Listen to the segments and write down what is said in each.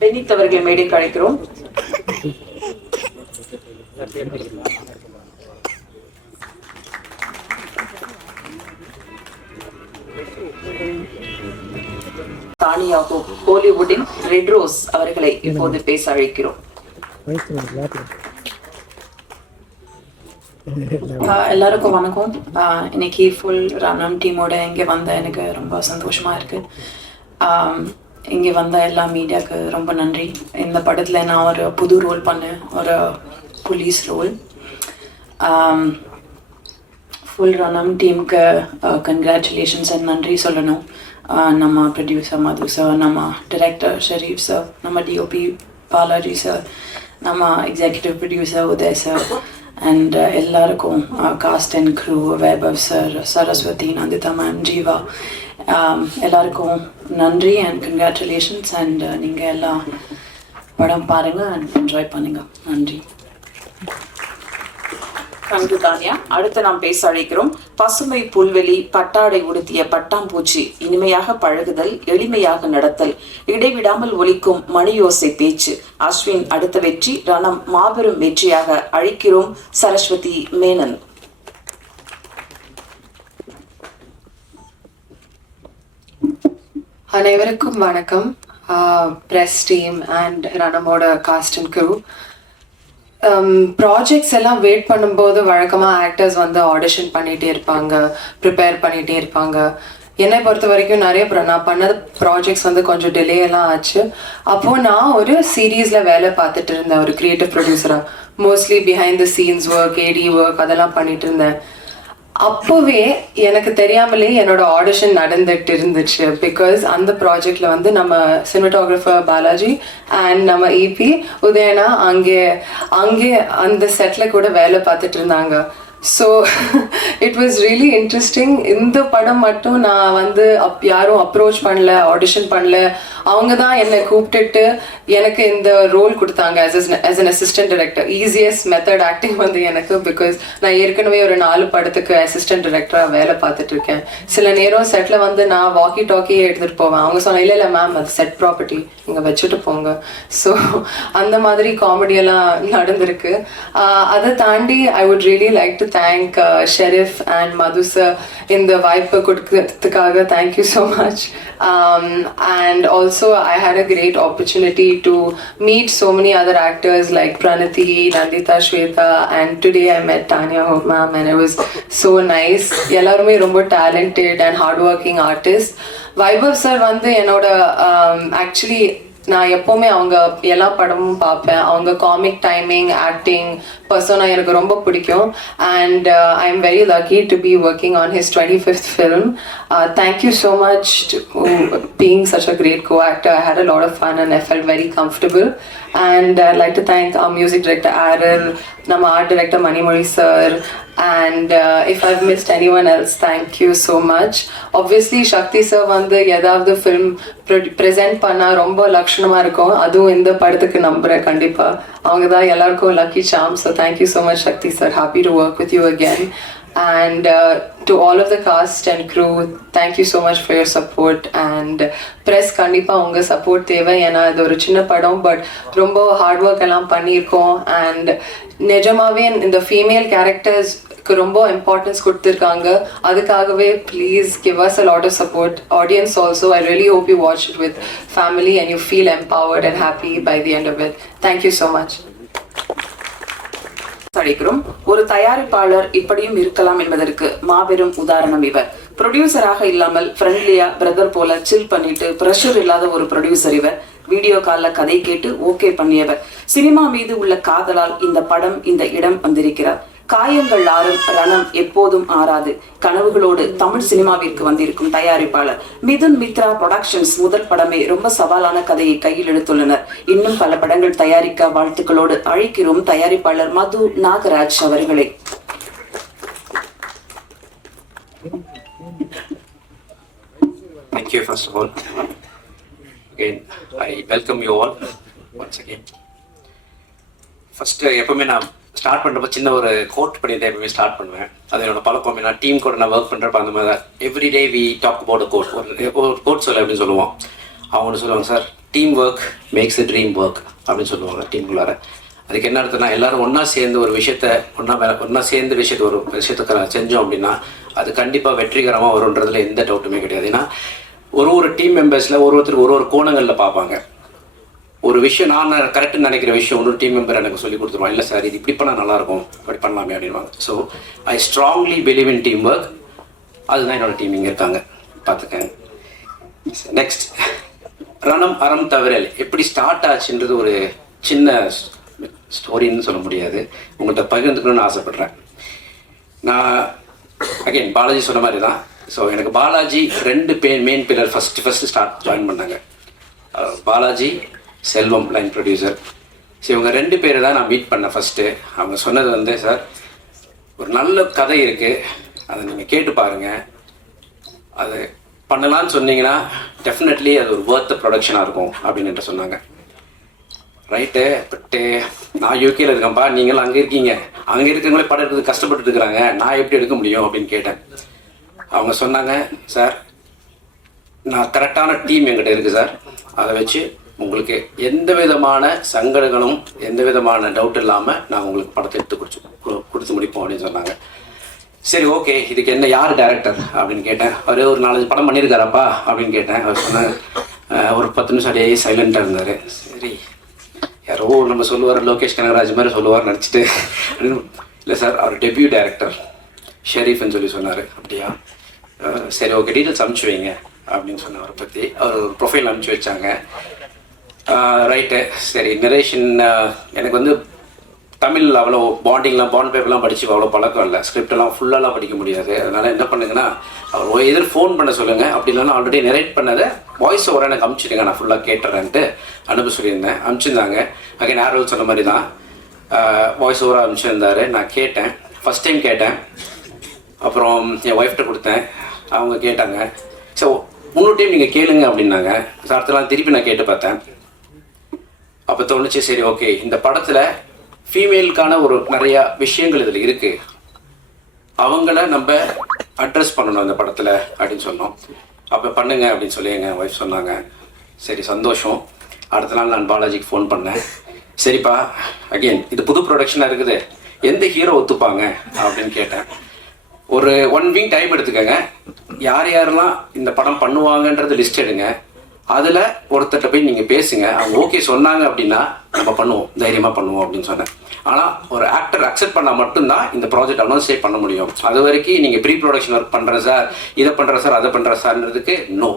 Beneath அவர்களை மேடைக்கு அழைக்கிறோம். தானியாகும் ஹாலிவுட்டின் ரெட் ரோஸ் அவர்களை இப்போது பேச அழைக்கிறோம். எல்லாருக்கும் வணக்கம். இன்னைக்கு ஃபுல் ரணம் டீமோட இங்கே வந்த எனக்கு ரொம்ப சந்தோஷமா இருக்கு. இங்கே வந்த எல்லா மீடியாவுக்கு ரொம்ப நன்றி. இந்த படத்தில் நான் ஒரு புது ரோல் பண்ணேன், ஒரு போலீஸ் ரோல். ஃபுல் ரணம் டீமுக்கு கங்க்ராச்சுலேஷன்ஸ் அண்ட் நன்றி சொல்லணும். நம்ம ப்ரொடியூசர் மது சார், நம்ம டைரக்டர் ஷரீஃப் சார், நம்ம டிஓபி பாலாஜி சார், நம்ம executive producer Uday sir and எல்லாருக்கும் cast and crew, Vaibhav sir, Saraswathi, Nandita ma'am, Jiiva, எல்லாருக்கும் நன்றி அண்ட் கங்க்ராச்சுலேஷன்ஸ். அண்ட் நீங்கள் எல்லாம் படம் பாருங்கள் அண்ட் என்ஜாய் பண்ணுங்க. நன்றி. தேங்க்யூ தானியா. அடுத்து நாம் பேச அழைக்கிறோம். பசுமை புல்வெளி, பட்டாடை உடுத்திய பட்டாம்பூச்சி, இனிமையாக பழகுதல், எளிமையாக நடத்தல், இடைவிடாமல் ஒலிக்கும் மணியோசை பேச்சு. அஸ்வின் அடுத்த வெற்றி, ரணம் மாபெரும் வெற்றியாக அழைக்கிறோம். சரஸ்வதி மேனன். அனைவருக்கும் வணக்கம். பிரஸ் டீம் அண்ட் ரணமோட காஸ்ட் அண்ட் க்ரூ. ப்ராஜெக்ட்ஸ் எல்லாம் வெயிட் பண்ணும்போது வழக்கமாக ஆக்டர்ஸ் வந்து ஆடிஷன் பண்ணிகிட்டே இருப்பாங்க, ப்ரிப்பேர் பண்ணிகிட்டே இருப்பாங்க. என்னை பொறுத்த வரைக்கும் நிறைய நான் பண்ணது ப்ராஜெக்ட்ஸ் வந்து கொஞ்சம் டிலே எல்லாம் ஆச்சு. அப்போது நான் ஒரு சீரீஸில் வேலை பார்த்துட்டு இருந்தேன், ஒரு க்ரியேட்டிவ் ப்ரொடியூசராக. Mostly behind the scenes work, AD work அதெல்லாம் பண்ணிட்டு இருந்தேன். அப்போவே எனக்கு தெரியாமலே என்னோட ஆடிஷன் நடந்துட்டு இருந்துச்சு. பிகாஸ் அந்த ப்ராஜெக்டில் வந்து நம்ம சினிமாட்டோகிராஃபர் பாலாஜி அண்ட் நம்ம இபி உதயனா அங்கே அந்த செட்டில் கூட வேலை பார்த்துட்டு இருந்தாங்க. So it was really interesting. இந்த படம் மட்டும் நான் வந்து யாரும் அப்ரோச் பண்ணல, ஆடிஷன் பண்ணல. அவங்க தான் என்னை கூப்பிட்டுட்டு எனக்கு இந்த ரோல் கொடுத்தாங்க as an assistant director. Easiest method acting வந்து எனக்கு. பிகாஸ் நான் ஏற்கனவே ஒரு 4 படத்துக்கு அசிஸ்டன்ட் டைரக்டராக வேலை பார்த்துட்டு இருக்கேன். சில நேரம் செட்டில் வந்து நான் வாக்கி டாக்கியே எடுத்துகிட்டு போவேன். அவங்க சொன்ன இல்லை மேம் அது செட் ப்ராப்பர்ட்டி, நீங்கள் வச்சுட்டு போங்க. ஸோ அந்த மாதிரி காமெடியெல்லாம் நடந்திருக்கு. அதை தாண்டி I would really like to thank Sharif and Madhu sir in the வாய்ப்பு கொடுத்ததுக்காக. Thank you so much. And also I had a great opportunity to meet so many other actors like Pranati, Nandita, Shweta, and today I met Tanya ma'am and it was so nice. எல்லாருமே ரொம்ப talented and hardworking artists. Vaibhav sir வந்து என்னோட actually நான் எப்போவுமே அவங்க எல்லா படமும் பார்ப்பேன். அவங்க காமிக் டைமிங், ஆக்டிங், பர்சனா எனக்கு ரொம்ப பிடிக்கும். And I am very lucky to be working on his 25th film. Thank you so much to being such a great co-actor. I had a lot of fun and I felt very comfortable. And I'd like to thank our music director Aril, nama art director Manimoli sir, and if I've missed anyone else, thank you so much. Obviously Shakti sir வந்து ஏதாவது film present பண்ணா ரொம்ப லட்சணமா இருக்கும். அதுவும் இந்த படத்துக்கு நம்புறேன் கண்டிப்பா. அவங்க தான் எல்லாருக்கும் lucky charm. So thank you so much Shakti sir. Happy to work with you again. And to all of the cast and crew, thank you so much for your support. And press கண்டிப்பா உங்க support தேவை. ஏன்னா இது ஒரு சின்ன படம், but ரொம்ப hard work எல்லாம் பண்ணியிருக்கோம். அண்ட் நிஜமாவே இந்த ஃபீமேல் கேரக்டர்ஸ்க்கு ரொம்ப இம்பார்ட்டன்ஸ் கொடுத்துருக்காங்க. அதுக்காகவே please give us a lot of support. Audience also, I really hope you watch it with family and you feel empowered and happy by the end of it. Thank you so much. அழைக்கிறோம். ஒரு தயாரிப்பாளர் இப்படியும் இருக்கலாம் என்பதற்கு மாபெரும் உதாரணம் இவர். ப்ரொடியூசராக இல்லாமல் ஃப்ரெண்ட்லியா பிரதர் போல சில் பண்ணிட்டு பிரஷர் இல்லாத ஒரு ப்ரொடியூசர் இவர். வீடியோ கால்ல கதை கேட்டு ஓகே பண்ணியவர். சினிமா மீது உள்ள காதலால் இந்த படம் இந்த இடம் வந்திருக்கிறார். காயங்கள் ஆறும், ரணம் எப்போதும் ஆறாது கனவுகளோடு தமிழ் சினிமாவிற்கு வந்திருக்கும் தயாரிப்பாளர் மிதுன் மித்ரா புரொடக்ஷன்ஸ் முதல் படமே ரொம்ப சவாலான கதையை கையில் எடுத்துள்ளனர். இன்னும் பல படங்கள் தயாரிக்க வாழ்த்துக்களோடு அழைக்கிறோம் தயாரிப்பாளர் மது நாகராஜ் அவர்களை. Thank you first of all. Again, I welcome you all once again. First, எப்பவுமே நான் ஸ்டார்ட் பண்ணுறப்ப சின்ன ஒரு கோட் பண்ணி தான் எப்பவுமே ஸ்டார்ட் பண்ணுவேன். அது என்னோட பழக்கம். நான் டீம் கூட நான் ஒர்க் பண்ணுறப்ப அந்த மாதிரி தான் everyday we talk about quote. ஒரு கோட் சொல்ல அப்படின்னு சொல்லுவோம். அவங்க சொல்லுவாங்க, sir team work makes the dream work அப்படின்னு சொல்லுவாங்க டீமுக்குள்ளார. அதுக்கு என்ன அர்த்தம்னா எல்லாரும் ஒன்றா சேர்ந்து ஒரு விஷயத்த ஒன்றா சேர்ந்து ஒரு விஷயத்த செஞ்சோம் அப்படின்னா அது கண்டிப்பாக வெற்றிகரமாக வரும்ன்றதுல எந்த டவுட்டுமே கிடையாது. ஏன்னா ஒரு டீம் மெம்பர்ஸில் ஒருத்தருக்கு ஒரு கோணங்களில் பார்ப்பாங்க. ஒரு விஷயம் நான் கரெக்டுன்னு நினைக்கிற விஷயம் இன்னொரு டீம் மெம்பர் எனக்கு சொல்லி கொடுத்துருவான், இல்லை சார் இது இப்படி பண்ணால் நல்லாயிருக்கும், அப்படி பண்ணலாமே அப்படின்வாங்க. So I strongly believe in team work. அதுதான் என்னோட டீம் இங்கே இருக்காங்க, பார்த்துக்கங்க. நெக்ஸ்ட், ரணம் அறம் தவிரல் எப்படி ஸ்டார்ட் ஆச்சுன்றது ஒரு சின்ன ஸ்டோரின்னு சொல்ல முடியாது, உங்கள்கிட்ட பகிர்ந்துக்கணும்னு ஆசைப்பட்றேன். நான் அகைன் பாலாஜி சொன்ன மாதிரி தான். ஸோ எனக்கு Balaji 2 main pillar first join பண்ணாங்க. பாலாஜி, செல்வம் லைன் ப்ரொடியூசர். ஸோ இவங்க 2 பேரை தான் நான் மீட் பண்ணேன் ஃபஸ்ட்டு. அவங்க சொன்னது வந்து, சார் ஒரு நல்ல கதை இருக்குது, அதை நீங்கள் கேட்டு பாருங்கள், அது பண்ணலான்னு சொன்னீங்கன்னா டெஃபினெட்லி அது ஒரு ஒர்த் ப்ரொடக்ஷனாக இருக்கும் அப்படின்னு சொன்னாங்க. ரைட்டு, பட்டு நான் யூகேல இருக்கேன்ப்பா, நீங்களும் அங்கே இருக்கீங்க, அங்கே இருக்கிறவங்களே படம் எடுக்கிறது கஷ்டப்பட்டு இருக்கிறாங்க, நான் எப்படி எடுக்க முடியும் அப்படின்னு கேட்டேன். அவங்க சொன்னாங்க, சார் நான் கரெக்டான டீம் என்கிட்ட இருக்குது சார், அதை வச்சு உங்களுக்கு எந்த விதமான சங்கடங்களும் எந்த விதமான டவுட் இல்லாமல் நான் உங்களுக்கு படத்தை எடுத்து கொடுத்து முடிப்போம் அப்படின்னு சொன்னாங்க. சரி ஓகே, இதுக்கு என்ன யார் டைரக்டர் அப்படின்னு கேட்டேன். அவர் ஒரு 4-5 படம் பண்ணியிருக்காராப்பா அப்படின்னு கேட்டேன். அவர் சொன்னாங்க, ஒரு 10 நிமிஷம் அப்படியே சைலண்டாக இருந்தார். சரி, யாரோ நம்ம சொல்லுவார், லோகேஷ் கனகராஜ் மாதிரி சொல்லுவார் நினச்சிட்டு, இல்லை சார் அவர் டெபியூ டைரக்டர் ஷெரீஃப்னு சொல்லி சொன்னார். அப்படியா, சரி ஓகே, டீட்டெயில்ஸ் அனுப்பிச்சி வைங்க அப்படின்னு சொன்ன அவரை பற்றி. அவர் ஒரு ப்ரொஃபைல் அனுப்பிச்சி வச்சாங்க. ரைட்டு, சரி. நரேஷன் எனக்கு வந்து தமிழ் அவ்வளோ பாண்ட் பேப்பர்லாம் படித்து அவ்வளோ பழக்கம் இல்லை, ஸ்கிரிப்டெல்லாம் ஃபுல்லாலாம் படிக்க முடியாது. அதனால் என்ன பண்ணுங்கன்னா, அவர் எதிர் ஃபோன் பண்ண சொல்லுங்கள், அப்படி இல்லைன்னா ஆல்ரெடி நரேட் பண்ணதை வாய்ஸ் ஓவராக எனக்கு அனுப்பிச்சிடுங்க, நான் ஃபுல்லாக கேட்டுறேன்ட்டு அனுப்ப சொல்லியிருந்தேன். அனுப்பிச்சிருந்தாங்க. அகைன் ஆரோல் சொன்ன மாதிரி தான் வாய்ஸ் ஓவராக அனுப்பிச்சிருந்தாரு. நான் கேட்டேன், ஃபஸ்ட் டைம் கேட்டேன். அப்புறம் என் ஒய்ஃப்ட்ட கொடுத்தேன், அவங்க கேட்டாங்க. ஸோ இன்னொரு டைம் நீங்கள் கேளுங்க அப்படின்னாங்க. அடுத்தலாம் திருப்பி நான் கேட்டு பார்த்தேன். அப்போ தோணுச்சு, சரி ஓகே, இந்த படத்தில் ஃபீமேலுக்கான ஒரு நிறையா விஷயங்கள் இதில் இருக்குது, அவங்கள நம்ம அட்ரஸ் பண்ணணும் அந்த படத்தில் அப்படின்னு சொன்னோம். அப்போ பண்ணுங்க அப்படின்னு சொல்லி எங்கள் ஒய்ஃப் சொன்னாங்க. சரி சந்தோஷம். அடுத்த நாள் நான் பாலாஜிக்கு ஃபோன் பண்ணேன். சரிப்பா, அகெயின் இது புது ப்ரொடக்ஷனாக இருக்குது, எந்த ஹீரோ ஒத்துப்பாங்க அப்படின்னு கேட்டேன். ஒரு 1 வீக் டைம் எடுத்துக்கோங்க, யார் யாரெல்லாம் இந்த படம் பண்ணுவாங்கன்றது லிஸ்ட் எடுங்க, அதில் ஒருத்தர்கிட்ட போய் நீங்கள் பேசுங்க, அவங்க ஓகே சொன்னாங்க அப்படின்னா நம்ம பண்ணுவோம், தைரியமாக பண்ணுவோம் அப்படின்னு சொன்னேன். ஆனால் ஒரு ஆக்டர் அக்செப்ட் பண்ணால் மட்டும்தான் இந்த ப்ராஜெக்ட் அனௌன்ஸே பண்ண முடியும். அது வரைக்கும் நீங்கள் ப்ரீ ப்ரொடக்ஷன் ஒர்க் பண்ணுறேன் சார், இதை பண்ணுறேன் சார், அதை பண்ணுறேன் சார்ன்றதுக்கு நோ.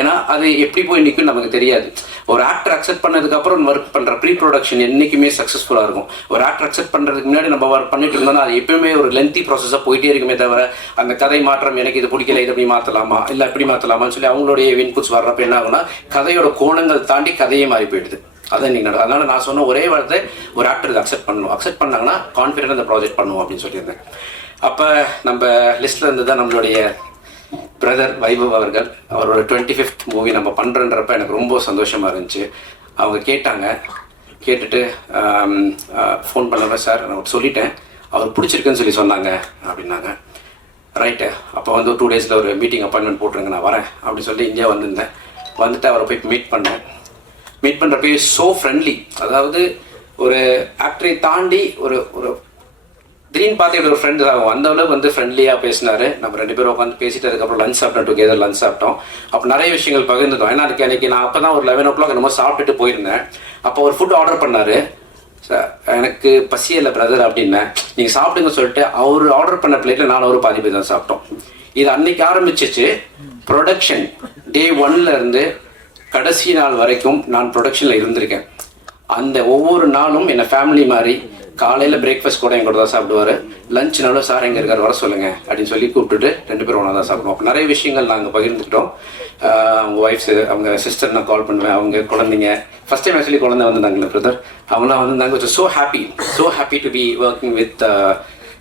ஏன்னா அது எப்படி போய் நிற்கும் நமக்கு தெரியாது. ஒரு ஆக்டர் அக்செப்ட் பண்ணதுக்கப்புறம் ஒர்க் பண்ணுற ப்ரீ ப்ரொடக்ஷன் என்றைக்குமே சக்ஸஸ்ஃபுல்லாக இருக்கும். ஒரு ஆக்டர் அக்செப்ட் பண்ணுறதுக்கு முன்னாடி நம்ம ஒர்க் பண்ணிட்டு இருந்தோம்னா அது எப்பவுமே ஒரு லென்த்தி ப்ராசஸாக போயிட்டே இருக்குமே தவிர, அந்த கதை மாற்றம் எனக்கு இது பிடிக்கல, இது எப்படி மாற்றலாமா, இல்லை எப்படி மாற்றலாமான்னு சொல்லி அவங்களுடைய இன்புட்ஸ் வர்றப்ப என்ன ஆகுனா, கதையோட கோணங்கள் தாண்டி கதையே மாறி போயிடுது. அதான் இன்னைக்கு நடக்கும். அதனால நான் சொன்ன ஒரே வார்த்தை, ஒரு ஆக்டர் இதை அக்செப்ட் பண்ணணும், அக்செப்ட் பண்ணாங்கன்னா கான்ஃபிடென்ட் அந்த ப்ராஜெக்ட் பண்ணுவோம் அப்படின்னு சொல்லியிருந்தேன். அப்போ நம்ம லிஸ்ட்டில் இருந்து தான் நம்மளுடைய பிரதர் வைபவ் அவர்கள், அவரோட 25th மூவி நம்ம பண்ணுறன்றப்ப எனக்கு ரொம்ப சந்தோஷமாக இருந்துச்சு. அவங்க கேட்டாங்க, கேட்டுட்டு ஃபோன் பண்ணப்ப, சார் நான் சொல்லிட்டேன், அவர் பிடிச்சிருக்குன்னு சொல்லி சொன்னாங்க அப்படின்னாங்க. ரைட்டு, அப்போ வந்து 2 டேஸில் ஒரு மீட்டிங் அப்பாயின்மெண்ட் போட்டுருங்க, நான் வரேன் அப்படின்னு சொல்லி இந்தியா வந்திருந்தேன். வந்துட்டு அவரை போய் மீட் பண்ணேன். மீட் பண்ணுறப்ப ஸோ ஃப்ரெண்ட்லி, அதாவது ஒரு ஆக்டரை தாண்டி ஒரு திடீர்னு பார்த்து ஒரு ஃப்ரெண்டு தான், அந்த அளவுக்கு வந்து ஃப்ரெண்ட்லியாக பேசினார். நம்ம 2 பேரும் உட்காந்து பேசிட்டு அதுக்கப்புறம் லஞ்ச் சாப்பிட்டோம், டுகெதர் லஞ்ச் சாப்பிட்டோம். அப்போ நிறைய விஷயங்கள் பகிர்ந்துட்டோம். ஏன்னா அதுக்கு அன்றைக்கி நான் அப்போ தான் ஒரு 11 o'clock என்னமோ சாப்பிட்டுட்டு போயிருந்தேன். அப்போ ஒரு ஃபுட் ஆர்டர் பண்ணார். சார் எனக்கு பசி இல்லை பிரதர் அப்படின்னேன். நீங்கள் சாப்பிடுங்க சொல்லிட்டு அவர் ஆர்டர் பண்ண பிளேட்டில் நான் ஒரு பாதி பேர் தான் சாப்பிட்டோம். இது அன்னைக்கு ஆரம்பிச்சிச்சு. ப்ரொடக்ஷன் டே 1ல் இருந்து கடைசி நாள் வரைக்கும் நான் ப்ரொடக்ஷனில் இருந்திருக்கேன். அந்த ஒவ்வொரு நாளும் என்னை ஃபேமிலி மாதிரி, காலையில் பிரேக்ஃபாஸ்ட் கூட எங்கூட தான் சாப்பிடுவார், லஞ்ச்னாலும் சார் எங்கே இருக்கார் வர சொல்லுங்கள் அப்படின்னு சொல்லி கூப்பிட்டுட்டு 2 பேரும் ஒன்றா தான் சாப்பிடுவோம். அப்போ நிறைய விஷயங்கள் நாங்கள் பகிர்ந்துக்கிட்டோம். அவங்க ஒய்ஃப்ஸு, அவங்க சிஸ்டர் நான் கால் பண்ணுவேன், அவங்க குழந்தைங்க ஃபஸ்ட் டைம் ஆக்சுவலி குழந்தை வந்திருந்தாங்களே பிரதர், அவங்களாம் வந்திருந்தாங்க. So happy to be working with